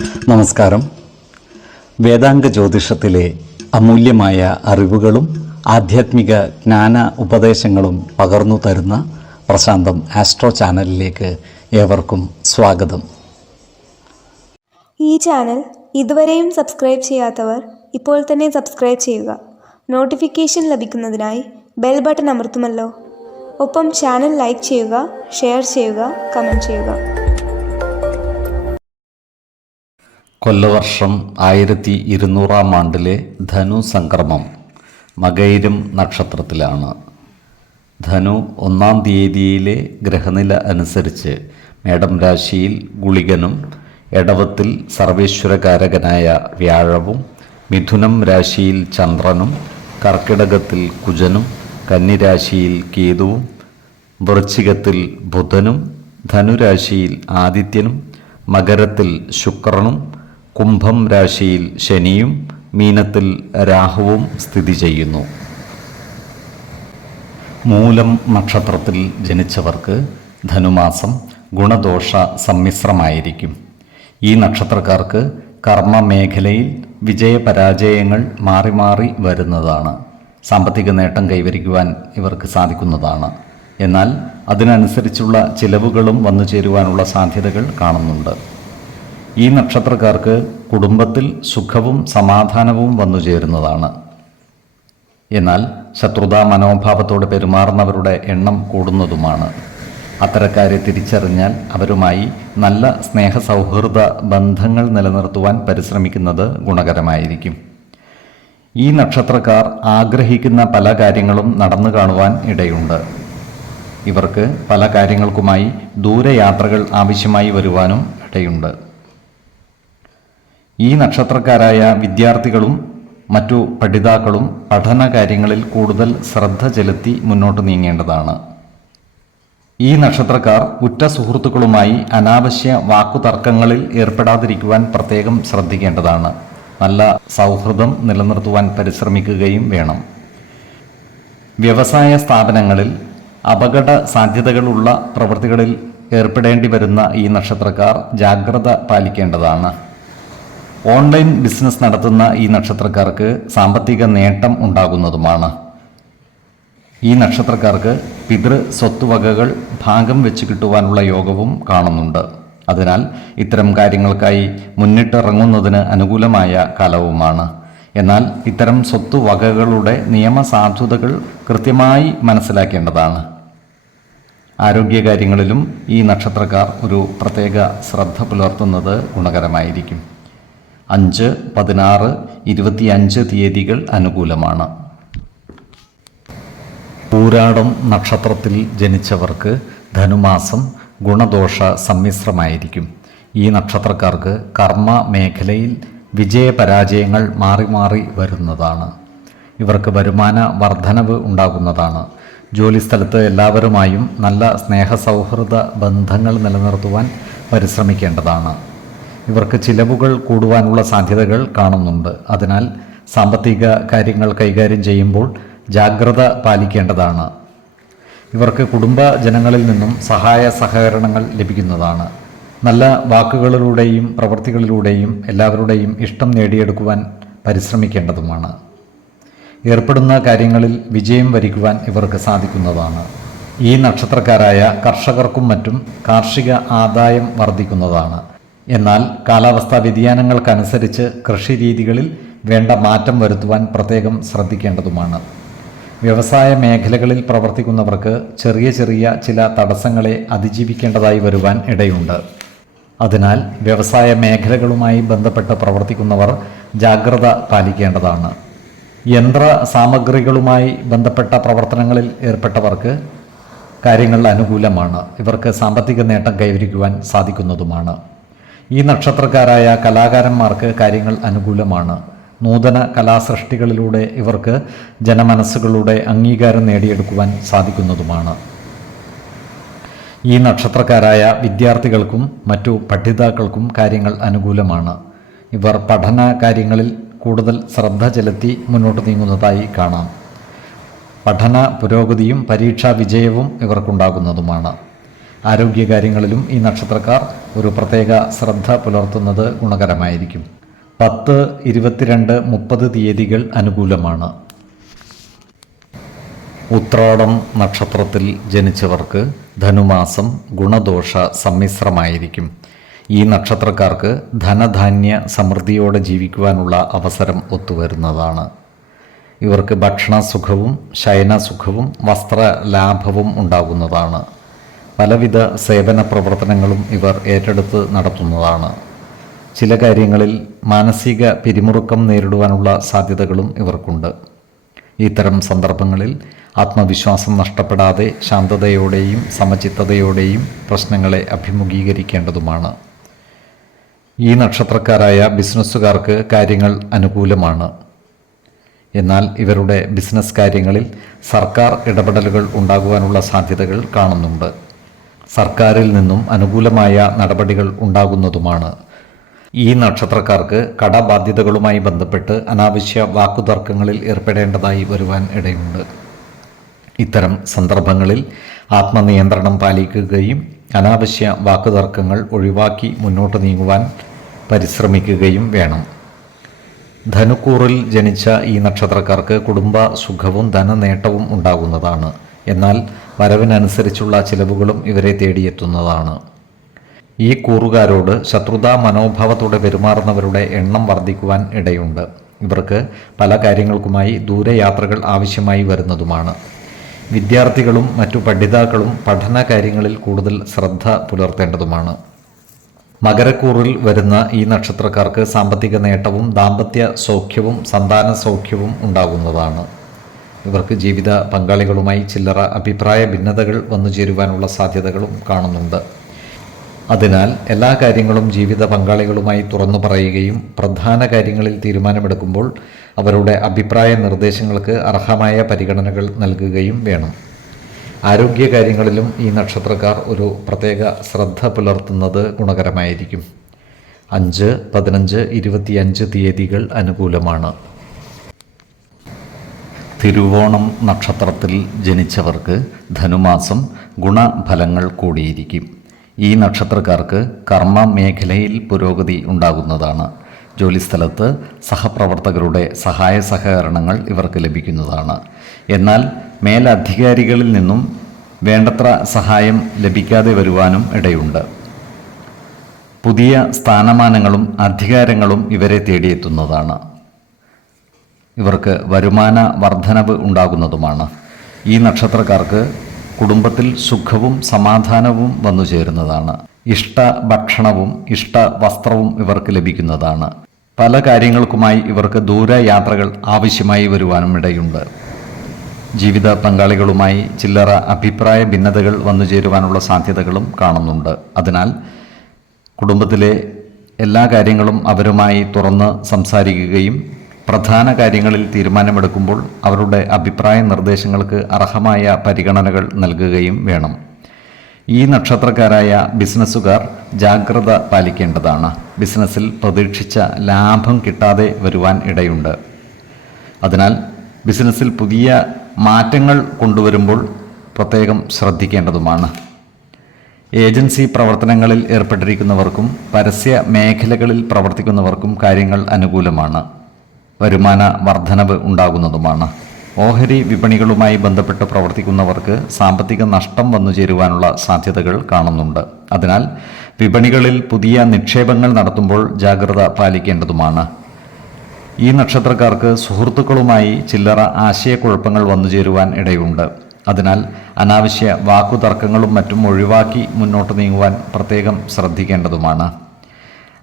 നമസ്കാരം. വേദാംഗ ജ്യോതിഷത്തിലെ അമൂല്യമായ അറിവുകളും ആധ്യാത്മിക ജ്ഞാന ഉപദേശങ്ങളും പകർന്നു തരുന്ന പ്രശാന്തം ആസ്ട്രോ ചാനലിലേക്ക് ഏവർക്കും സ്വാഗതം. ഈ ചാനൽ ഇതുവരെയും സബ്സ്ക്രൈബ് ചെയ്യാത്തവർ ഇപ്പോൾ തന്നെ സബ്സ്ക്രൈബ് ചെയ്യുക. നോട്ടിഫിക്കേഷൻ ലഭിക്കുന്നതിനായി ബെൽ ബട്ടൺ അമർത്തുമല്ലോ. ഒപ്പം ചാനൽ ലൈക്ക് ചെയ്യുക, ഷെയർ ചെയ്യുക, കമൻറ്റ് ചെയ്യുക. കൊല്ലവർഷം 1200 ആണ്ടിലെ ധനു സംക്രമം മകയിരം നക്ഷത്രത്തിലാണ്. ധനു 1 തീയതിയിലെ ഗ്രഹനില അനുസരിച്ച് മേടം രാശിയിൽ ഗുളികനും, എടവത്തിൽ സർവേശ്വരകാരകനായ വ്യാഴവും, മിഥുനം രാശിയിൽ ചന്ദ്രനും, കർക്കിടകത്തിൽ കുജനും, കന്നിരാശിയിൽ കേതുവും, വൃശ്ചികത്തിൽ ബുധനും, ധനുരാശിയിൽ ആദിത്യനും, മകരത്തിൽ ശുക്രനും, കുംഭം രാശിയിൽ ശനിയും, മീനത്തിൽ രാഹുവും സ്ഥിതി ചെയ്യുന്നു. മൂലം നക്ഷത്രത്തിൽ ജനിച്ചവർക്ക് ധനുമാസം ഗുണദോഷ സമ്മിശ്രമായിരിക്കും. ഈ നക്ഷത്രക്കാർക്ക് കർമ്മമേഖലയിൽ വിജയപരാജയങ്ങൾ മാറി മാറി വരുന്നതാണ്. സാമ്പത്തിക നേട്ടം കൈവരിക്കുവാൻ ഇവർക്ക് സാധിക്കുന്നതാണ്. എന്നാൽ അതിനനുസരിച്ചുള്ള ചിലവുകളും വന്നു ചേരുവാനുള്ള സാധ്യതകൾ കാണുന്നുണ്ട്. ഈ നക്ഷത്രക്കാർക്ക് കുടുംബത്തിൽ സുഖവും സമാധാനവും വന്നു ചേരുന്നതാണ്. എന്നാൽ ശത്രുതാ മനോഭാവത്തോടെ പെരുമാറുന്നവരുടെ എണ്ണം കൂടുന്നതുമാണ്. അത്തരക്കാരെ തിരിച്ചറിഞ്ഞാൽ അവരുമായി നല്ല സ്നേഹസൗഹൃദ ബന്ധങ്ങൾ നിലനിർത്തുവാൻ പരിശ്രമിക്കുന്നത് ഗുണകരമായിരിക്കും. ഈ നക്ഷത്രക്കാർ ആഗ്രഹിക്കുന്ന പല കാര്യങ്ങളും നടന്നു കാണുവാൻ ഇടയുണ്ട്. ഇവർക്ക് പല കാര്യങ്ങൾക്കുമായി ദൂരയാത്രകൾ ആവശ്യമായി വരുവാനും ഇടയുണ്ട്. ഈ നക്ഷത്രക്കാരായ വിദ്യാർത്ഥികളും മറ്റു പഠിതാക്കളും പഠന കാര്യങ്ങളിൽ കൂടുതൽ ശ്രദ്ധ ചെലുത്തി മുന്നോട്ട് നീങ്ങേണ്ടതാണ്. ഈ നക്ഷത്രക്കാർ ഉറ്റ സുഹൃത്തുക്കളുമായി അനാവശ്യ വാക്കുതർക്കങ്ങളിൽ ഏർപ്പെടാതിരിക്കുവാൻ പ്രത്യേകം ശ്രദ്ധിക്കേണ്ടതാണ്. നല്ല സൗഹൃദം നിലനിർത്തുവാൻ പരിശ്രമിക്കുകയും വേണം. വ്യവസായ സ്ഥാപനങ്ങളിൽ അപകട സാധ്യതകളുള്ള പ്രവൃത്തികളിൽ ഏർപ്പെടേണ്ടി വരുന്ന ഈ നക്ഷത്രക്കാർ ജാഗ്രത പാലിക്കേണ്ടതാണ്. ഓൺലൈൻ ബിസിനസ് നടത്തുന്ന ഈ നക്ഷത്രക്കാർക്ക് സാമ്പത്തിക നേട്ടം ഉണ്ടാകുന്നതുമാണ്. ഈ നക്ഷത്രക്കാർക്ക് പിതൃ സ്വത്തുവകകൾ ഭാഗം വെച്ച് കിട്ടുവാനുള്ള യോഗവും കാണുന്നുണ്ട്. അതിനാൽ ഇത്തരം കാര്യങ്ങൾക്കായി മുന്നിട്ടിറങ്ങുന്നതിന് അനുകൂലമായ കാലവുമാണ്. എന്നാൽ ഇത്തരം സ്വത്തുവകകളുടെ നിയമസാധുതകൾ കൃത്യമായി മനസ്സിലാക്കേണ്ടതാണ്. ആരോഗ്യകാര്യങ്ങളിലും ഈ നക്ഷത്രക്കാർ ഒരു പ്രത്യേക ശ്രദ്ധ പുലർത്തുന്നത് ഗുണകരമായിരിക്കും. 5, 16, 25 തീയതികൾ അനുകൂലമാണ്. പൂരാടം നക്ഷത്രത്തിൽ ജനിച്ചവർക്ക് ധനുമാസം ഗുണദോഷ സമ്മിശ്രമായിരിക്കും. ഈ നക്ഷത്രക്കാർക്ക് കർമ്മ മേഖലയിൽ വിജയപരാജയങ്ങൾ മാറി മാറി വരുന്നതാണ്. ഇവർക്ക് വരുമാന വർധനവ് ഉണ്ടാകുന്നതാണ്. ജോലിസ്ഥലത്ത് എല്ലാവരുമായും നല്ല സ്നേഹസൗഹൃദ ബന്ധങ്ങൾ നിലനിർത്തുവാൻ പരിശ്രമിക്കേണ്ടതാണ്. ഇവർക്ക് ചിലവുകൾ കൂടുവാനുള്ള സാധ്യതകൾ കാണുന്നുണ്ട്. അതിനാൽ സാമ്പത്തിക കാര്യങ്ങൾ കൈകാര്യം ചെയ്യുമ്പോൾ ജാഗ്രത പാലിക്കേണ്ടതാണ്. ഇവർക്ക് കുടുംബജനങ്ങളിൽ നിന്നും സഹായ സഹകരണങ്ങൾ ലഭിക്കുന്നതാണ്. നല്ല വാക്കുകളിലൂടെയും പ്രവൃത്തികളിലൂടെയും എല്ലാവരുടെയും ഇഷ്ടം നേടിയെടുക്കുവാൻ പരിശ്രമിക്കേണ്ടതുമാണ്. ഏർപ്പെടുന്ന കാര്യങ്ങളിൽ വിജയം വരിക്കുവാൻ ഇവർക്ക് സാധിക്കുന്നതാണ്. ഈ നക്ഷത്രക്കാരായ കർഷകർക്കും മറ്റും കാർഷിക ആദായം വർദ്ധിക്കുന്നതാണ്. എന്നാൽ കാലാവസ്ഥാ വ്യതിയാനങ്ങൾക്കനുസരിച്ച് കൃഷിരീതികളിൽ വേണ്ട മാറ്റം വരുത്തുവാൻ പ്രത്യേകം ശ്രദ്ധിക്കേണ്ടതുമാണ്. വ്യവസായ മേഖലകളിൽ പ്രവർത്തിക്കുന്നവർക്ക് ചെറിയ ചെറിയ ചില തടസ്സങ്ങളെ അതിജീവിക്കേണ്ടതായി വരുവാൻ ഇടയുണ്ട്. അതിനാൽ വ്യവസായ മേഖലകളുമായി ബന്ധപ്പെട്ട് പ്രവർത്തിക്കുന്നവർ ജാഗ്രത പാലിക്കേണ്ടതാണ്. യന്ത്ര സാമഗ്രികളുമായി ബന്ധപ്പെട്ട പ്രവർത്തനങ്ങളിൽ ഏർപ്പെട്ടവർക്ക് കാര്യങ്ങൾ അനുകൂലമാണ്. ഇവർക്ക് സാമ്പത്തിക നേട്ടം കൈവരിക്കുവാൻ സാധിക്കുന്നതുമാണ്. ഈ നക്ഷത്രക്കാരായ കലാകാരന്മാർക്ക് കാര്യങ്ങൾ അനുകൂലമാണ്. നൂതന കലാസൃഷ്ടികളിലൂടെ ഇവർക്ക് ജനമനസ്സുകളുടെ അംഗീകാരം നേടിയെടുക്കുവാൻ സാധിക്കുന്നതുമാണ്. ഈ നക്ഷത്രക്കാരായ വിദ്യാർത്ഥികൾക്കും മറ്റു പഠിതാക്കൾക്കും കാര്യങ്ങൾ അനുകൂലമാണ്. ഇവർ പഠന കാര്യങ്ങളിൽ കൂടുതൽ ശ്രദ്ധ ചെലുത്തി മുന്നോട്ട് നീങ്ങുന്നതായി കാണാം. പഠന പുരോഗതിയും പരീക്ഷാ വിജയവും ഇവർക്കുണ്ടാകുന്നതുമാണ്. ആരോഗ്യകാര്യങ്ങളിലും ഈ നക്ഷത്രക്കാർ ഒരു പ്രത്യേക ശ്രദ്ധ പുലർത്തുന്നത് ഗുണകരമായിരിക്കും. 10, 22, 30 തീയതികൾ അനുകൂലമാണ്. ഉത്രാടം നക്ഷത്രത്തിൽ ജനിച്ചവർക്ക് ധനുമാസം ഗുണദോഷ സമ്മിശ്രമായിരിക്കും. ഈ നക്ഷത്രക്കാർക്ക് ധനധാന്യ സമൃദ്ധിയോടെ ജീവിക്കുവാനുള്ള അവസരം ഒത്തുവരുന്നതാണ്. ഇവർക്ക് ഭക്ഷണസുഖവും ശയനസുഖവും വസ്ത്രലാഭവും ഉണ്ടാകുന്നതാണ്. പലവിധ സേവന പ്രവർത്തനങ്ങളും ഇവർ ഏറ്റെടുത്ത് നടത്തുന്നതാണ്. ചില കാര്യങ്ങളിൽ മാനസിക പിരിമുറുക്കം നേരിടുവാനുള്ള സാധ്യതകളും ഇവർക്കുണ്ട്. ഇത്തരം സന്ദർഭങ്ങളിൽ ആത്മവിശ്വാസം നഷ്ടപ്പെടാതെ ശാന്തതയോടെയും സമചിത്തതയോടെയും പ്രശ്നങ്ങളെ അഭിമുഖീകരിക്കേണ്ടതുമാണ്. ഈ നക്ഷത്രക്കാരായ ബിസിനസ്സുകാർക്ക് കാര്യങ്ങൾ അനുകൂലമാണ്. എന്നാൽ ഇവരുടെ ബിസിനസ് കാര്യങ്ങളിൽ സർക്കാർ ഇടപെടലുകൾ ഉണ്ടാകുവാനുള്ള സാധ്യതകൾ കാണുന്നുണ്ട്. സർക്കാരിൽ നിന്നും അനുകൂലമായ നടപടികൾ ഉണ്ടാകുന്നതുമാണ്. ഈ നക്ഷത്രക്കാർക്ക് കടബാധ്യതകളുമായി ബന്ധപ്പെട്ട് അനാവശ്യ വാക്കുതർക്കങ്ങളിൽ ഏർപ്പെടേണ്ടതായി വരുവാൻ ഇടയുണ്ട്. ഇത്തരം സന്ദർഭങ്ങളിൽ ആത്മനിയന്ത്രണം പാലിക്കുകയും അനാവശ്യ വാക്കുതർക്കങ്ങൾ ഒഴിവാക്കി മുന്നോട്ട് നീങ്ങുവാൻ പരിശ്രമിക്കുകയും വേണം. ധനുക്കൂറിൽ ജനിച്ച ഈ നക്ഷത്രക്കാർക്ക് കുടുംബ സുഖവും ധനനേട്ടവും ഉണ്ടാകുന്നതാണ്. എന്നാൽ വരവിനനുസരിച്ചുള്ള ചിലവുകളും ഇവരെ തേടിയെത്തുന്നതാണ്. ഈ കൂറുകാരോട് ശത്രുതാ മനോഭാവത്തോടെ പെരുമാറുന്നവരുടെ എണ്ണം വർദ്ധിക്കുവാൻ ഇടയുണ്ട്. ഇവർക്ക് പല കാര്യങ്ങൾക്കുമായി ദൂരയാത്രകൾ ആവശ്യമായി വരുന്നതുമാണ്. വിദ്യാർത്ഥികളും മറ്റു പഠിതാക്കളും പഠന കാര്യങ്ങളിൽ കൂടുതൽ ശ്രദ്ധ പുലർത്തേണ്ടതുമാണ്. മകരക്കൂറിൽ വരുന്ന ഈ നക്ഷത്രക്കാർക്ക് സാമ്പത്തിക നേട്ടവും ദാമ്പത്യ സൗഖ്യവും സന്താന സൗഖ്യവും ഉണ്ടാകുന്നതാണ്. ഇവർക്ക് ജീവിത പങ്കാളികളുമായി ചില്ലറ അഭിപ്രായ ഭിന്നതകൾ വന്നു ചേരുവാനുള്ള സാധ്യതകളും കാണുന്നുണ്ട്. അതിനാൽ എല്ലാ കാര്യങ്ങളും ജീവിത പങ്കാളികളുമായി തുറന്നു പറയുകയും പ്രധാന കാര്യങ്ങളിൽ തീരുമാനമെടുക്കുമ്പോൾ അവരുടെ അഭിപ്രായ നിർദ്ദേശങ്ങൾക്ക് അർഹമായ പരിഗണനകൾ നൽകുകയും വേണം. ആരോഗ്യകാര്യങ്ങളിലും ഈ നക്ഷത്രക്കാർ ഒരു പ്രത്യേക ശ്രദ്ധ പുലർത്തുന്നത് ഗുണകരമായിരിക്കും. 5, 15, 25 തീയതികൾ അനുകൂലമാണ്. തിരുവോണം നക്ഷത്രത്തിൽ ജനിച്ചവർക്ക് ധനുമാസം ഗുണഫലങ്ങൾ കൂടിയിരിക്കും. ഈ നക്ഷത്രക്കാർക്ക് കർമ്മ മേഖലയിൽ പുരോഗതി ഉണ്ടാകുന്നതാണ്. ജോലിസ്ഥലത്ത് സഹപ്രവർത്തകരുടെ സഹായ സഹകരണങ്ങൾ ഇവർക്ക് ലഭിക്കുന്നതാണ്. എന്നാൽ മേലധികാരികളിൽ നിന്നും വേണ്ടത്ര സഹായം ലഭിക്കാതെ വരുവാനും ഇടയുണ്ട്. പുതിയ സ്ഥാനമാനങ്ങളും അധികാരങ്ങളും ഇവരെ തേടിയെത്തുന്നതാണ്. ഇവർക്ക് വരുമാന വർധനവ് ഉണ്ടാകുന്നതുമാണ്. ഈ നക്ഷത്രക്കാർക്ക് കുടുംബത്തിൽ സുഖവും സമാധാനവും വന്നു ചേരുന്നതാണ്. ഇഷ്ട ഭക്ഷണവും ഇഷ്ട വസ്ത്രവും ഇവർക്ക് ലഭിക്കുന്നതാണ്. പല കാര്യങ്ങൾക്കുമായി ഇവർക്ക് ദൂരയാത്രകൾ ആവശ്യമായി വരുവാനും ഇടയുണ്ട്. ജീവിത പങ്കാളികളുമായി ചില്ലറ അഭിപ്രായ ഭിന്നതകൾ വന്നു ചേരുവാനുള്ള സാധ്യതകളും കാണുന്നുണ്ട്. അതിനാൽ കുടുംബത്തിലെ എല്ലാ കാര്യങ്ങളും അവരുമായി തുറന്ന് സംസാരിക്കുകയും പ്രധാന കാര്യങ്ങളിൽ തീരുമാനമെടുക്കുമ്പോൾ അവരുടെ അഭിപ്രായ നിർദ്ദേശങ്ങൾക്ക് അർഹമായ പരിഗണനകൾ നൽകുകയും വേണം. ഈ നക്ഷത്രക്കാരായ ബിസിനസ്സുകാർ ജാഗ്രത പാലിക്കേണ്ടതാണ്. ബിസിനസ്സിൽ പ്രതീക്ഷിച്ച ലാഭം കിട്ടാതെ വരുവാൻ ഇടയുണ്ട്. അതിനാൽ ബിസിനസ്സിൽ പുതിയ മാറ്റങ്ങൾ കൊണ്ടുവരുമ്പോൾ പ്രത്യേകം ശ്രദ്ധിക്കേണ്ടതുമാണ്. ഏജൻസി പ്രവർത്തനങ്ങളിൽ ഏർപ്പെട്ടിരിക്കുന്നവർക്കും പരസ്യ മേഖലകളിൽ പ്രവർത്തിക്കുന്നവർക്കും കാര്യങ്ങൾ അനുകൂലമാണ്. വരുമാന വർധനവ് ഉണ്ടാകുന്നതുമാണ്. ഓഹരി വിപണികളുമായി ബന്ധപ്പെട്ട് പ്രവർത്തിക്കുന്നവർക്ക് സാമ്പത്തിക നഷ്ടം വന്നു ചേരുവാനുള്ള സാധ്യതകൾ കാണുന്നുണ്ട്. അതിനാൽ വിപണികളിൽ പുതിയ നിക്ഷേപങ്ങൾ നടത്തുമ്പോൾ ജാഗ്രത പാലിക്കേണ്ടതുമാണ്. ഈ നക്ഷത്രക്കാർക്ക് സുഹൃത്തുക്കളുമായി ചില്ലറ ആശയക്കുഴപ്പങ്ങൾ വന്നു ചേരുവാൻ ഇടയുണ്ട്. അതിനാൽ അനാവശ്യ വാക്കുതർക്കങ്ങളും മറ്റും ഒഴിവാക്കി മുന്നോട്ട് നീങ്ങുവാൻ പ്രത്യേകം ശ്രദ്ധിക്കേണ്ടതുമാണ്.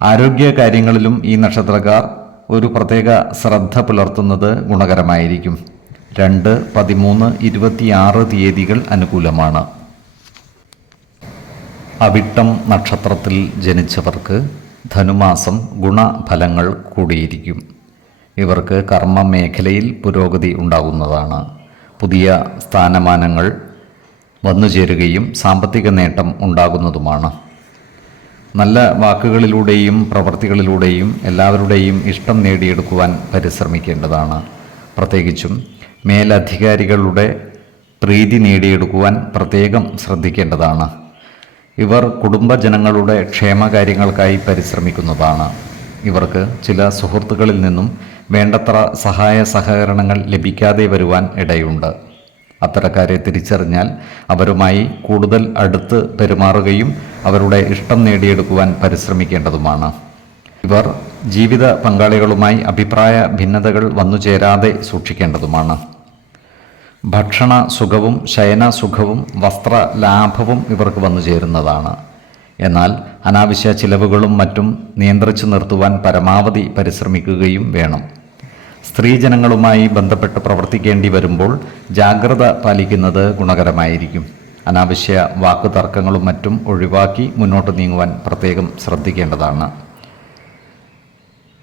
ആരോഗ്യ കാര്യങ്ങളിലും ഈ നക്ഷത്രക്കാർ ഒരു പ്രത്യേക ശ്രദ്ധ പുലർത്തുന്നത് ഗുണകരമായിരിക്കും. 2, 13, 26 തീയതികൾ അനുകൂലമാണ്. അവിട്ടം നക്ഷത്രത്തിൽ ജനിച്ചവർക്ക് ധനുമാസം ഗുണഫലങ്ങൾ കൂടിയിരിക്കും. ഇവർക്ക് കർമ്മ മേഖലയിൽ പുരോഗതി ഉണ്ടാകുന്നതാണ്. പുതിയ സ്ഥാനമാനങ്ങൾ വന്നുചേരുകയും സാമ്പത്തിക നേട്ടം ഉണ്ടാകുന്നതുമാണ്. നല്ല വാക്കുകളിലൂടെയും പ്രവൃത്തികളിലൂടെയും എല്ലാവരുടെയും ഇഷ്ടം നേടിയെടുക്കുവാൻ പരിശ്രമിക്കേണ്ടതാണ്. പ്രത്യേകിച്ചും മേലധികാരികളുടെ പ്രീതി നേടിയെടുക്കുവാൻ പ്രത്യേകം ശ്രദ്ധിക്കേണ്ടതാണ്. ഇവർ കുടുംബജനങ്ങളുടെ ക്ഷേമകാര്യങ്ങൾക്കായി പരിശ്രമിക്കുന്നതാണ്. ഇവർക്ക് ചില സുഹൃത്തുക്കളിൽ നിന്നും വേണ്ടത്ര സഹായ സഹകരണങ്ങൾ ലഭിക്കാതെ വരുവാൻ ഇടയുണ്ട്. അത്തരക്കാരെ തിരിച്ചറിഞ്ഞാൽ അവരുമായി കൂടുതൽ അടുത്ത് പെരുമാറുകയും അവരുടെ ഇഷ്ടം നേടിയെടുക്കുവാൻ പരിശ്രമിക്കേണ്ടതുമാണ്. ഇവർ ജീവിത പങ്കാളികളുമായി അഭിപ്രായ ഭിന്നതകൾ വന്നുചേരാതെ സൂക്ഷിക്കേണ്ടതുമാണ്. ഭക്ഷണ സുഖവും ശയന സുഖവും വസ്ത്ര ലാഭവും ഇവർക്ക് വന്നുചേരുന്നതാണ്. എന്നാൽ അനാവശ്യ ചിലവുകളും മറ്റും നിയന്ത്രിച്ചു നിർത്തുവാൻ പരമാവധി പരിശ്രമിക്കുകയും വേണം. സ്ത്രീജനങ്ങളുമായി ബന്ധപ്പെട്ട് പ്രവർത്തിക്കേണ്ടി വരുമ്പോൾ ജാഗ്രത പാലിക്കുന്നത് ഗുണകരമായിരിക്കും. അനാവശ്യ വാക്കുതർക്കങ്ങളും മറ്റും ഒഴിവാക്കി മുന്നോട്ട് നീങ്ങുവാൻ പ്രത്യേകം ശ്രദ്ധിക്കേണ്ടതാണ്.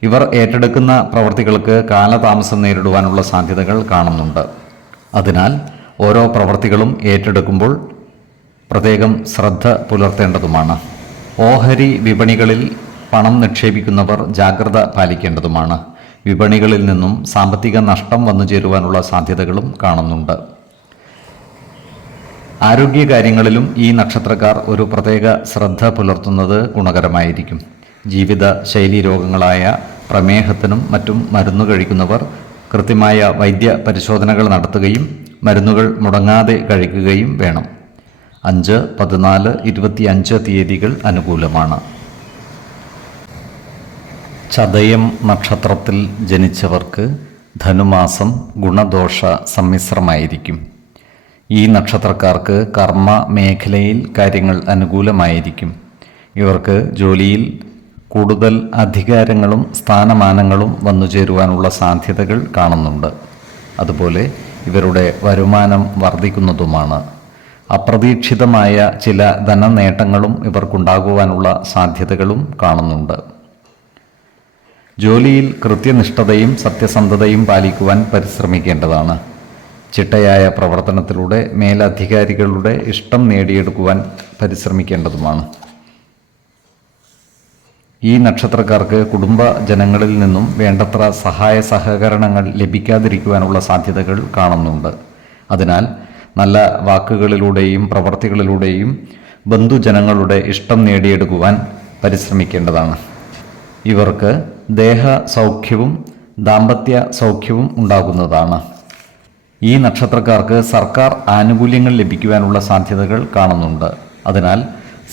ഇവർ ഏറ്റെടുക്കുന്ന പ്രവൃത്തികൾക്ക് കാലതാമസം നേരിടുവാനുള്ള സാധ്യതകൾ കാണുന്നുണ്ട്. അതിനാൽ ഓരോ പ്രവൃത്തികളും ഏറ്റെടുക്കുമ്പോൾ പ്രത്യേകം ശ്രദ്ധ പുലർത്തേണ്ടതുമാണ്. ഓഹരി വിപണികളിൽ പണം നിക്ഷേപിക്കുന്നവർ ജാഗ്രത പാലിക്കേണ്ടതുമാണ്. വിപണികളിൽ നിന്നും സാമ്പത്തിക നഷ്ടം വന്നുചേരുവാനുള്ള സാധ്യതകളും കാണുന്നുണ്ട്. ആരോഗ്യകാര്യങ്ങളിലും ഈ നക്ഷത്രക്കാർ ഒരു പ്രത്യേക ശ്രദ്ധ പുലർത്തുന്നത് ഗുണകരമായിരിക്കും. ജീവിത ശൈലീ രോഗങ്ങളായ പ്രമേഹത്തിനും മറ്റും മരുന്ന് കഴിക്കുന്നവർ കൃത്യമായ വൈദ്യ പരിശോധനകൾ നടത്തുകയും മരുന്നുകൾ മുടങ്ങാതെ കഴിക്കുകയും വേണം. 5, 14, 25 തീയതികൾ അനുകൂലമാണ്. ചതയം നക്ഷത്രത്തിൽ ജനിച്ചവർക്ക് ധനുമാസം ഗുണദോഷ സമ്മിശ്രമായിരിക്കും. ഈ നക്ഷത്രക്കാർക്ക് കർമ്മ മേഖലയിൽ കാര്യങ്ങൾ അനുകൂലമായിരിക്കും. ഇവർക്ക് ജോലിയിൽ കൂടുതൽ അധികാരങ്ങളും സ്ഥാനമാനങ്ങളും വന്നുചേരുവാനുള്ള സാധ്യതകൾ കാണുന്നുണ്ട്. അതുപോലെ ഇവരുടെ വരുമാനം വർദ്ധിക്കുന്നതുമാണ്. അപ്രതീക്ഷിതമായ ചില ധനനേട്ടങ്ങളും ഇവർക്കുണ്ടാകുവാനുള്ള സാധ്യതകളും കാണുന്നുണ്ട്. ജോലിയിൽ കൃത്യനിഷ്ഠതയും സത്യസന്ധതയും പാലിക്കുവാൻ പരിശ്രമിക്കേണ്ടതാണ്. ചിട്ടയായ പ്രവർത്തനത്തിലൂടെ മേലധികാരികളുടെ ഇഷ്ടം നേടിയെടുക്കുവാൻ പരിശ്രമിക്കേണ്ടതുമാണ്. ഈ നക്ഷത്രക്കാർക്ക് കുടുംബജനങ്ങളിൽ നിന്നും വേണ്ടത്ര സഹായ സഹകരണങ്ങൾ ലഭിക്കാതിരിക്കുവാനുള്ള സാധ്യതകൾ കാണുന്നുണ്ട്. അതിനാൽ നല്ല വാക്കുകളിലൂടെയും പ്രവർത്തികളിലൂടെയും ബന്ധുജനങ്ങളുടെ ഇഷ്ടം നേടിയെടുക്കുവാൻ പരിശ്രമിക്കേണ്ടതാണ്. ഇവർക്ക് ദേഹ സൗഖ്യവും ദാമ്പത്യ സൗഖ്യവും ഉണ്ടാകുന്നതാണ്. ഈ നക്ഷത്രക്കാർക്ക് സർക്കാർ ആനുകൂല്യങ്ങൾ ലഭിക്കുവാനുള്ള സാധ്യതകൾ കാണുന്നുണ്ട്. അതിനാൽ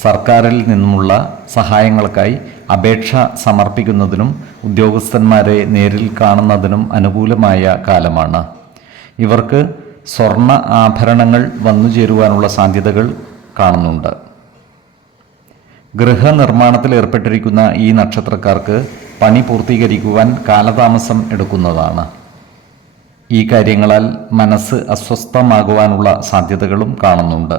സർക്കാരിൽ നിന്നുമുള്ള സഹായങ്ങൾക്കായി അപേക്ഷ സമർപ്പിക്കുന്നതിനും ഉദ്യോഗസ്ഥന്മാരെ നേരിൽ കാണുന്നതിനും അനുകൂലമായ കാലമാണ്. ഇവർക്ക് സ്വർണ്ണ ആഭരണങ്ങൾ വന്നുചേരുവാനുള്ള സാധ്യതകൾ കാണുന്നുണ്ട്. ഗൃഹനിർമ്മാണത്തിൽ ഏർപ്പെട്ടിരിക്കുന്ന ഈ നക്ഷത്രക്കാർക്ക് പണി പൂർത്തീകരിക്കുവാൻ കാലതാമസം എടുക്കുന്നതാണ്. ഈ കാര്യങ്ങളാൽ മനസ്സ് അസ്വസ്ഥമാകുവാനുള്ള സാധ്യതകളും കാണുന്നുണ്ട്.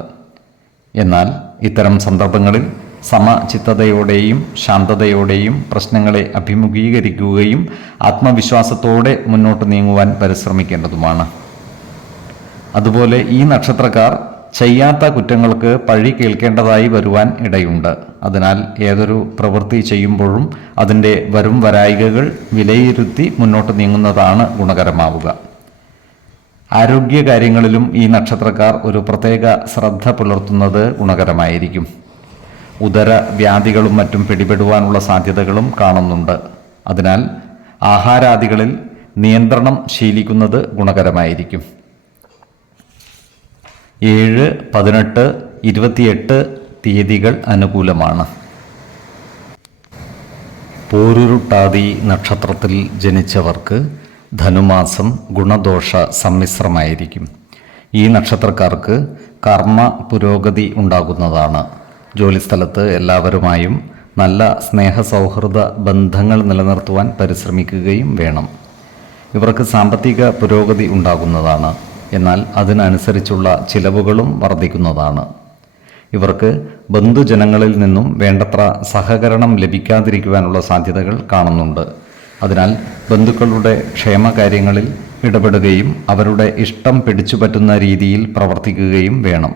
എന്നാൽ ഇത്തരം സന്ദർഭങ്ങളിൽ സമചിത്തതയോടെയും ശാന്തതയോടെയും പ്രശ്നങ്ങളെ അഭിമുഖീകരിക്കുകയും ആത്മവിശ്വാസത്തോടെ മുന്നോട്ട് നീങ്ങുവാൻ പരിശ്രമിക്കേണ്ടതുമാണ്. അതുപോലെ ഈ നക്ഷത്രക്കാർ ചെയ്യാത്ത കുറ്റങ്ങൾക്ക് പഴി കേൾക്കേണ്ടതായി വരുവാൻ ഇടയുണ്ട്. അതിനാൽ ഏതൊരു പ്രവൃത്തി ചെയ്യുമ്പോഴും അതിൻ്റെ വരും വരായികകൾ വിലയിരുത്തി മുന്നോട്ട് നീങ്ങുന്നതാണ് ഗുണകരമാവുക. ആരോഗ്യകാര്യങ്ങളിലും ഈ നക്ഷത്രക്കാർ ഒരു പ്രത്യേക ശ്രദ്ധ പുലർത്തുന്നത് ഗുണകരമായിരിക്കും. ഉദര വ്യാധികളും മറ്റും പിടിപെടുവാനുള്ള സാധ്യതകളും കാണുന്നുണ്ട്. അതിനാൽ ആഹാരാദികളിൽ നിയന്ത്രണം ശീലിക്കുന്നത് ഗുണകരമായിരിക്കും. 7, 18, 28 തീയതികൾ അനുകൂലമാണ്. പോരുരുട്ടാതി നക്ഷത്രത്തിൽ ജനിച്ചവർക്ക് ധനുമാസം ഗുണദോഷ സമ്മിശ്രമായിരിക്കും. ഈ നക്ഷത്രക്കാർക്ക് കർമ്മ പുരോഗതി ഉണ്ടാകുന്നതാണ്. ജോലിസ്ഥലത്ത് എല്ലാവരുമായും നല്ല സ്നേഹസൗഹൃദ ബന്ധങ്ങൾ നിലനിർത്തുവാൻ പരിശ്രമിക്കുകയും വേണം. ഇവർക്ക് സാമ്പത്തിക പുരോഗതി ഉണ്ടാകുന്നതാണ്. എന്നാൽ അതിനനുസരിച്ചുള്ള ചിലവുകളും വർദ്ധിക്കുന്നതാണ്. ഇവർക്ക് ബന്ധുജനങ്ങളിൽ നിന്നും വേണ്ടത്ര സഹകരണം ലഭിക്കാതിരിക്കുവാനുള്ള സാധ്യതകൾ കാണുന്നുണ്ട്. അതിനാൽ ബന്ധുക്കളുടെ ക്ഷേമകാര്യങ്ങളിൽ ഇടപെടുകയും അവരുടെ ഇഷ്ടം പിടിച്ചുപറ്റുന്ന രീതിയിൽ പ്രവർത്തിക്കുകയും വേണം.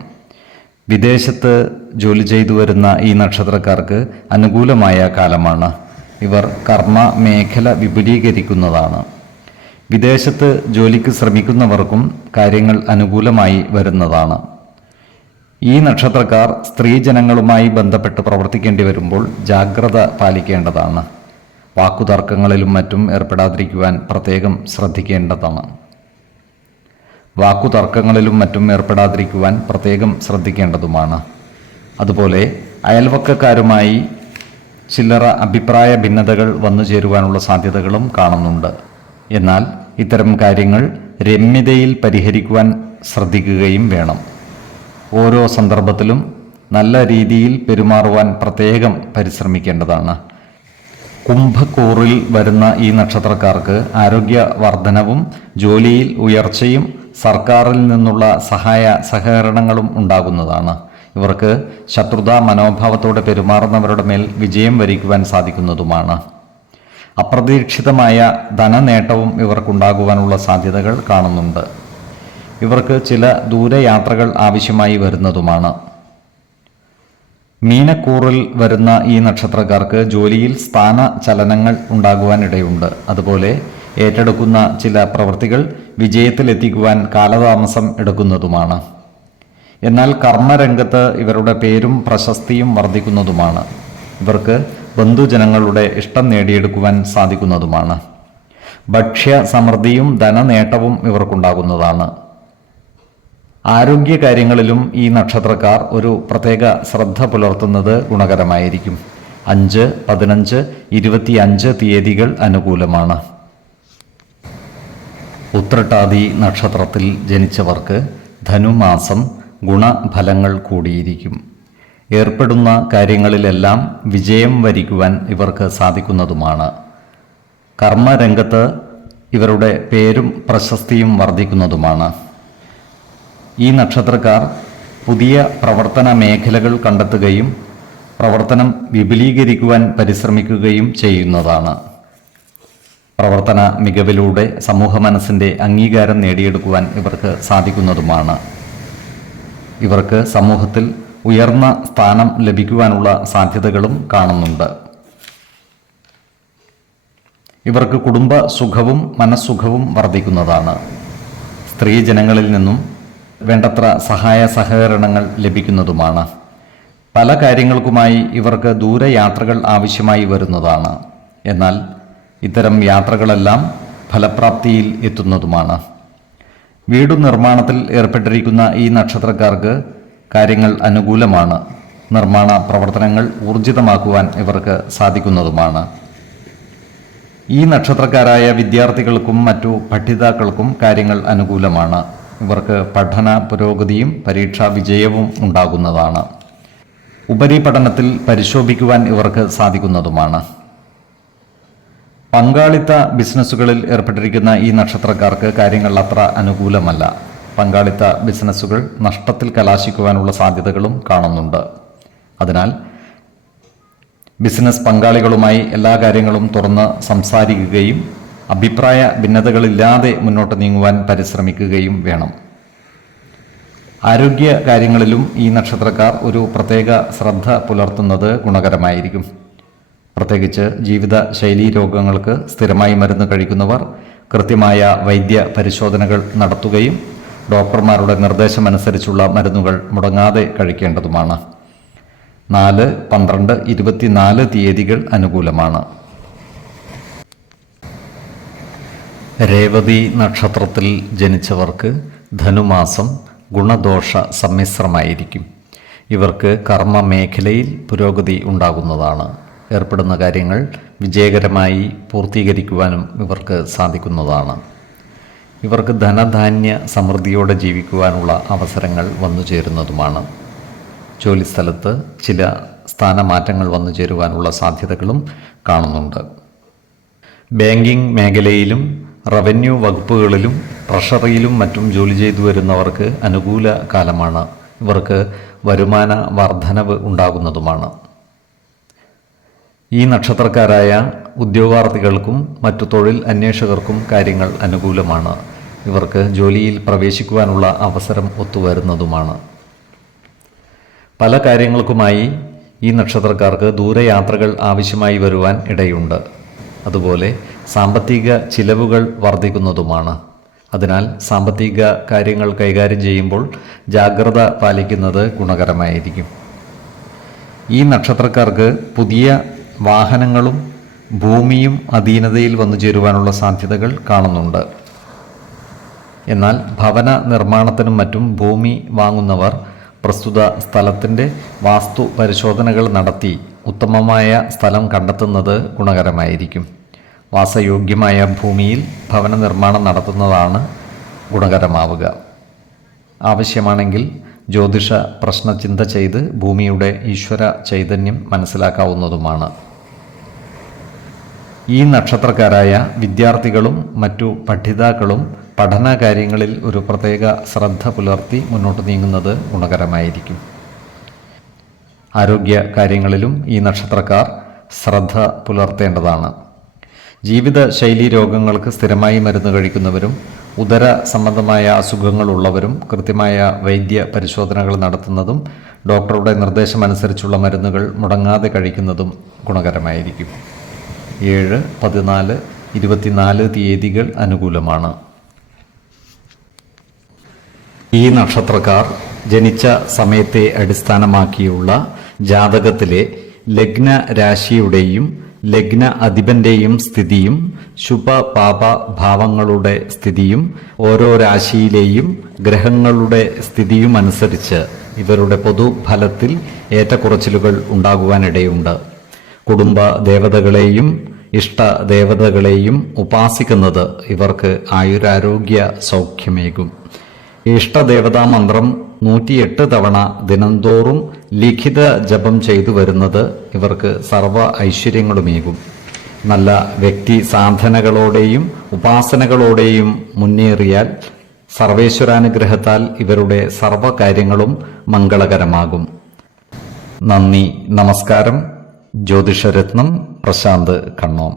വിദേശത്ത് ജോലി ചെയ്തു വരുന്ന ഈ നക്ഷത്രക്കാർക്ക് അനുകൂലമായ കാലമാണ്. ഇവർ കർമ്മ മേഖല വിപുലീകരിക്കുന്നതാണ്. വിദേശത്ത് ജോലിക്ക് ശ്രമിക്കുന്നവർക്കും കാര്യങ്ങൾ അനുകൂലമായി വരുന്നതാണ്. ഈ നക്ഷത്രക്കാർ സ്ത്രീജനങ്ങളുമായി ബന്ധപ്പെട്ട് പ്രവർത്തിക്കേണ്ടി വരുമ്പോൾ ജാഗ്രത പാലിക്കേണ്ടതാണ്. വാക്കുതർക്കങ്ങളിലും മറ്റും ഏർപ്പെടാതിരിക്കുവാൻ പ്രത്യേകം ശ്രദ്ധിക്കേണ്ടതാണ്. ശ്രദ്ധിക്കേണ്ടതുമാണ്. അതുപോലെ അയൽവക്കക്കാരുമായി ചില്ലറ അഭിപ്രായ ഭിന്നതകൾ വന്നു ചേരുവാനുള്ള സാധ്യതകളും കാണുന്നുണ്ട്. എന്നാൽ ഇത്തരം കാര്യങ്ങൾ രമ്യതയിൽ പരിഹരിക്കുവാൻ ശ്രദ്ധിക്കുകയും വേണം. ഓരോ സന്ദർഭത്തിലും നല്ല രീതിയിൽ പെരുമാറുവാൻ പ്രത്യേകം പരിശ്രമിക്കേണ്ടതാണ്. കുംഭക്കൂറിൽ വരുന്ന ഈ നക്ഷത്രക്കാർക്ക് ആരോഗ്യ വർധനവും ജോലിയിൽ ഉയർച്ചയും സർക്കാരിൽ നിന്നുള്ള സഹകരണങ്ങളും ഉണ്ടാകുന്നതാണ്. ഇവർക്ക് ശത്രുതാ മനോഭാവത്തോടെ പെരുമാറുന്നവരുടെ മേൽ വിജയം വരിക്കുവാൻ സാധിക്കുന്നതുമാണ്. അപ്രതീക്ഷിതമായ ധനനേട്ടവും ഇവർക്കുണ്ടാകുവാനുള്ള സാധ്യതകൾ കാണുന്നുണ്ട്. ഇവർക്ക് ചില ദൂരയാത്രകൾ ആവശ്യമായി വരുന്നതുമാണ്. മീനക്കൂറിൽ വരുന്ന ഈ നക്ഷത്രക്കാർക്ക് ജോലിയിൽ സ്ഥാന ചലനങ്ങൾ ഉണ്ടാകുവാനിടയുണ്ട്. അതുപോലെ ഏറ്റെടുക്കുന്ന ചില പ്രവൃത്തികൾ വിജയത്തിലെത്തിക്കുവാൻ കാലതാമസം എടുക്കുന്നതുമാണ്. എന്നാൽ കർമ്മരംഗത്ത് ഇവരുടെ പേരും പ്രശസ്തിയും വർദ്ധിക്കുന്നതുമാണ്. ഇവർക്ക് ബന്ധുജനങ്ങളുടെ ഇഷ്ടം നേടിയെടുക്കുവാൻ സാധിക്കുന്നതുമാണ്. ഭക്ഷ്യ സമൃദ്ധിയും ധനനേട്ടവും ഇവർക്കുണ്ടാകുന്നതാണ്. ആരോഗ്യകാര്യങ്ങളിലും ഈ നക്ഷത്രക്കാർ ഒരു പ്രത്യേക ശ്രദ്ധ പുലർത്തുന്നത് ഗുണകരമായിരിക്കും. 5, 15, 25 തീയതികൾ അനുകൂലമാണ്. ഉത്രട്ടാതി നക്ഷത്രത്തിൽ ജനിച്ചവർക്ക് ധനുമാസം ഗുണഫലങ്ങൾ കൂടിയിരിക്കും. ഏർപ്പെടുന്ന കാര്യങ്ങളിലെല്ലാം വിജയം വരിക്കുവാൻ ഇവർക്ക് സാധിക്കുന്നതുമാണ്. കർമ്മരംഗത്ത് ഇവരുടെ പേരും പ്രശസ്തിയും വർദ്ധിക്കുന്നതുമാണ്. ഈ നക്ഷത്രക്കാർ പുതിയ പ്രവർത്തന മേഖലകൾ കണ്ടെത്തുകയും പ്രവർത്തനം വിപുലീകരിക്കുവാൻ പരിശ്രമിക്കുകയും ചെയ്യുന്നതാണ്. പ്രവർത്തന മികവിലൂടെ സമൂഹ മനസ്സിൻ്റെ അംഗീകാരം നേടിയെടുക്കുവാൻ ഇവർക്ക് സാധിക്കുന്നതുമാണ്. ഇവർക്ക് സമൂഹത്തിൽ ഉയർന്ന സ്ഥാനം ലഭിക്കുവാനുള്ള സാധ്യതകളും കാണുന്നുണ്ട്. ഇവർക്ക് കുടുംബ സുഖവും മനസ്സുഖവും വർദ്ധിക്കുന്നതാണ്. സ്ത്രീജനങ്ങളിൽ നിന്നും വേണ്ടത്ര സഹകരണങ്ങൾ ലഭിക്കുന്നതുമാണ്. പല കാര്യങ്ങൾക്കുമായി ഇവർക്ക് ദൂരയാത്രകൾ ആവശ്യമായി വരുന്നതാണ്. എന്നാൽ ഇത്തരം യാത്രകളെല്ലാം ഫലപ്രാപ്തിയിൽ എത്തുന്നതുമാണ്. വീടു നിർമ്മാണത്തിൽ ഏർപ്പെട്ടിരിക്കുന്ന ഈ നക്ഷത്രക്കാർക്ക് കാര്യങ്ങൾ അനുകൂലമാണ്. നിർമ്മാണ പ്രവർത്തനങ്ങൾ ഊർജിതമാക്കുവാൻ ഇവർക്ക് സാധിക്കുന്നതുമാണ്. ഈ നക്ഷത്രക്കാരായ വിദ്യാർത്ഥികൾക്കും മറ്റു പഠിതാക്കൾക്കും കാര്യങ്ങൾ അനുകൂലമാണ്. ഇവർക്ക് പഠന പുരോഗതിയും പരീക്ഷാ വിജയവും ഉണ്ടാകുന്നതാണ്. ഉപരിപഠനത്തിൽ പരിശോഭിക്കുവാൻ ഇവർക്ക് സാധിക്കുന്നതുമാണ്. പങ്കാളിത്ത ബിസിനസ്സുകളിൽ ഏർപ്പെട്ടിരിക്കുന്ന ഈ നക്ഷത്രക്കാർക്ക് കാര്യങ്ങൾ അത്ര അനുകൂലമല്ല. പങ്കാളിത്ത ബിസിനസ്സുകൾ നഷ്ടത്തിൽ കലാശിക്കുവാനുള്ള സാധ്യതകളും കാണുന്നുണ്ട്. അതിനാൽ ബിസിനസ് പങ്കാളികളുമായി എല്ലാ കാര്യങ്ങളും തുറന്ന് സംസാരിക്കുകയും അഭിപ്രായ ഭിന്നതകളില്ലാതെ മുന്നോട്ട് നീങ്ങുവാൻ പരിശ്രമിക്കുകയും വേണം. ആരോഗ്യ കാര്യങ്ങളിലും ഈ നക്ഷത്രക്കാർ ഒരു പ്രത്യേക ശ്രദ്ധ പുലർത്തുന്നത് ഗുണകരമായിരിക്കും. പ്രത്യേകിച്ച് ജീവിത ശൈലീ രോഗങ്ങൾക്ക് സ്ഥിരമായി മരുന്ന് കഴിക്കുന്നവർ കൃത്യമായ വൈദ്യ പരിശോധനകൾ നടത്തുകയും ഡോക്ടർമാരുടെ നിർദ്ദേശമനുസരിച്ചുള്ള മരുന്നുകൾ മുടങ്ങാതെ കഴിക്കേണ്ടതുമാണ്. 4, 12, 24 തീയതികൾ അനുകൂലമാണ്. രേവതി നക്ഷത്രത്തിൽ ജനിച്ചവർക്ക് ധനുമാസം ഗുണദോഷ സമ്മിശ്രമായിരിക്കും. ഇവർക്ക് കർമ്മ മേഖലയിൽ പുരോഗതി ഉണ്ടാകുന്നതാണ്. ഏർപ്പെടുന്ന കാര്യങ്ങൾ വിജയകരമായി പൂർത്തീകരിക്കുവാനും ഇവർക്ക് സാധിക്കുന്നതാണ്. ഇവർക്ക് ധനധാന്യ സമൃദ്ധിയോടെ ജീവിക്കുവാനുള്ള അവസരങ്ങൾ വന്നു ചേരുന്നതുമാണ്. ജോലിസ്ഥലത്ത് ചില സ്ഥാനമാറ്റങ്ങൾ വന്നു ചേരുവാനുള്ള സാധ്യതകളും കാണുന്നുണ്ട്. ബാങ്കിംഗ് മേഖലയിലും റവന്യൂ വകുപ്പുകളിലും ട്രഷറിയിലും മറ്റും ജോലി ചെയ്തു വരുന്നവർക്ക് അനുകൂല കാലമാണ്. ഇവർക്ക് വരുമാന വർധനവ് ഉണ്ടാകുന്നതുമാണ്. ഈ നക്ഷത്രക്കാരായ ഉദ്യോഗാർത്ഥികൾക്കും മറ്റു തൊഴിൽ അന്വേഷകർക്കും കാര്യങ്ങൾ അനുകൂലമാണ്. ഇവർക്ക് ജോലിയിൽ പ്രവേശിക്കുവാനുള്ള അവസരം ഒത്തുവരുന്നതുമാണ്. പല കാര്യങ്ങൾക്കുമായി ഈ നക്ഷത്രക്കാർക്ക് ദൂരയാത്രകൾ ആവശ്യമായി വരുവാൻ ഇടയുണ്ട്. അതുപോലെ സാമ്പത്തിക ചിലവുകൾ വർദ്ധിക്കുന്നതുമാണ്. അതിനാൽ സാമ്പത്തിക കാര്യങ്ങൾ കൈകാര്യം ചെയ്യുമ്പോൾ ജാഗ്രത പാലിക്കുന്നത് ഗുണകരമായിരിക്കും. ഈ നക്ഷത്രക്കാർക്ക് പുതിയ വാഹനങ്ങളും ഭൂമിയും അധീനതയിൽ വന്നു ചേരുവാനുള്ള സാധ്യതകൾ കാണുന്നുണ്ട്. എന്നാൽ ഭവന നിർമ്മാണത്തിനും മറ്റും ഭൂമി വാങ്ങുന്നവർ പ്രസ്തുത സ്ഥലത്തിൻ്റെ വാസ്തു പരിശോധനകൾ നടത്തി ഉത്തമമായ സ്ഥലം കണ്ടെത്തുന്നത് ഗുണകരമായിരിക്കും. വാസയോഗ്യമായ ഭൂമിയിൽ ഭവന നിർമ്മാണം നടത്തുന്നതാണ് ഗുണകരമാവുക. ആവശ്യമാണെങ്കിൽ ജ്യോതിഷ പ്രശ്നചിന്ത ചെയ്ത് ഭൂമിയുടെ ഈശ്വര ചൈതന്യം മനസ്സിലാക്കാവുന്നതുമാണ്. ഈ നക്ഷത്രക്കാരായ വിദ്യാർത്ഥികളും മറ്റു പഠിതാക്കളും പഠന കാര്യങ്ങളിൽ ഒരു പ്രത്യേക ശ്രദ്ധ പുലർത്തി മുന്നോട്ട് നീങ്ങുന്നത് ഗുണകരമായിരിക്കും. ആരോഗ്യ കാര്യങ്ങളിലും ഈ നക്ഷത്രക്കാർ ശ്രദ്ധ പുലർത്തേണ്ടതാണ്. ജീവിതശൈലീ രോഗങ്ങൾക്ക് സ്ഥിരമായി മരുന്ന് കഴിക്കുന്നവരും ഉദര സംബന്ധമായ അസുഖങ്ങളുള്ളവരും കൃത്യമായ വൈദ്യ പരിശോധനകൾ നടത്തുന്നതും ഡോക്ടറുടെ നിർദ്ദേശമനുസരിച്ചുള്ള മരുന്നുകൾ മുടങ്ങാതെ കഴിക്കുന്നതും ഗുണകരമായിരിക്കും. 7, 14, 24 തീയതികൾ അനുകൂലമാണ്. ഈ നക്ഷത്രക്കാർ ജനിച്ച സമയത്തെ അടിസ്ഥാനമാക്കിയുള്ള ജാതകത്തിലെ ലഗ്ന രാശിയുടെയും ലഗ്ന അധിപന്റെയും സ്ഥിതിയും ശുഭ പാപ ഭാവങ്ങളുടെ സ്ഥിതിയും ഓരോ രാശിയിലെയും ഗ്രഹങ്ങളുടെ സ്ഥിതിയും അനുസരിച്ച് ഇവരുടെ പൊതുഫലത്തിൽ ഏറ്റക്കുറച്ചിലുകൾ ഉണ്ടാകുവാനിടയുണ്ട്. കുടുംബ ദേവതകളെയും ഇഷ്ട ദേവതകളെയും ഉപാസിക്കുന്നത് ഇവർക്ക് ആയുരാരോഗ്യ സൗഖ്യമേകും. ഇഷ്ടദേവതാ മന്ത്രം 108 തവണ ദിനംതോറും ലിഖിത ജപം ചെയ്തു വരുന്നത് ഇവർക്ക് സർവ്വ ഐശ്വര്യങ്ങളുമേകും. നല്ല വ്യക്തി സാധനകളോടെയും ഉപാസനകളോടെയും മുന്നേറിയാൽ സർവേശ്വരാനുഗ്രഹത്താൽ ഇവരുടെ സർവ്വ കാര്യങ്ങളും മംഗളകരമാകും. നന്ദി, നമസ്കാരം. ജ്യോതിഷരത്നം പ്രശാന്ത് കണ്ണോം.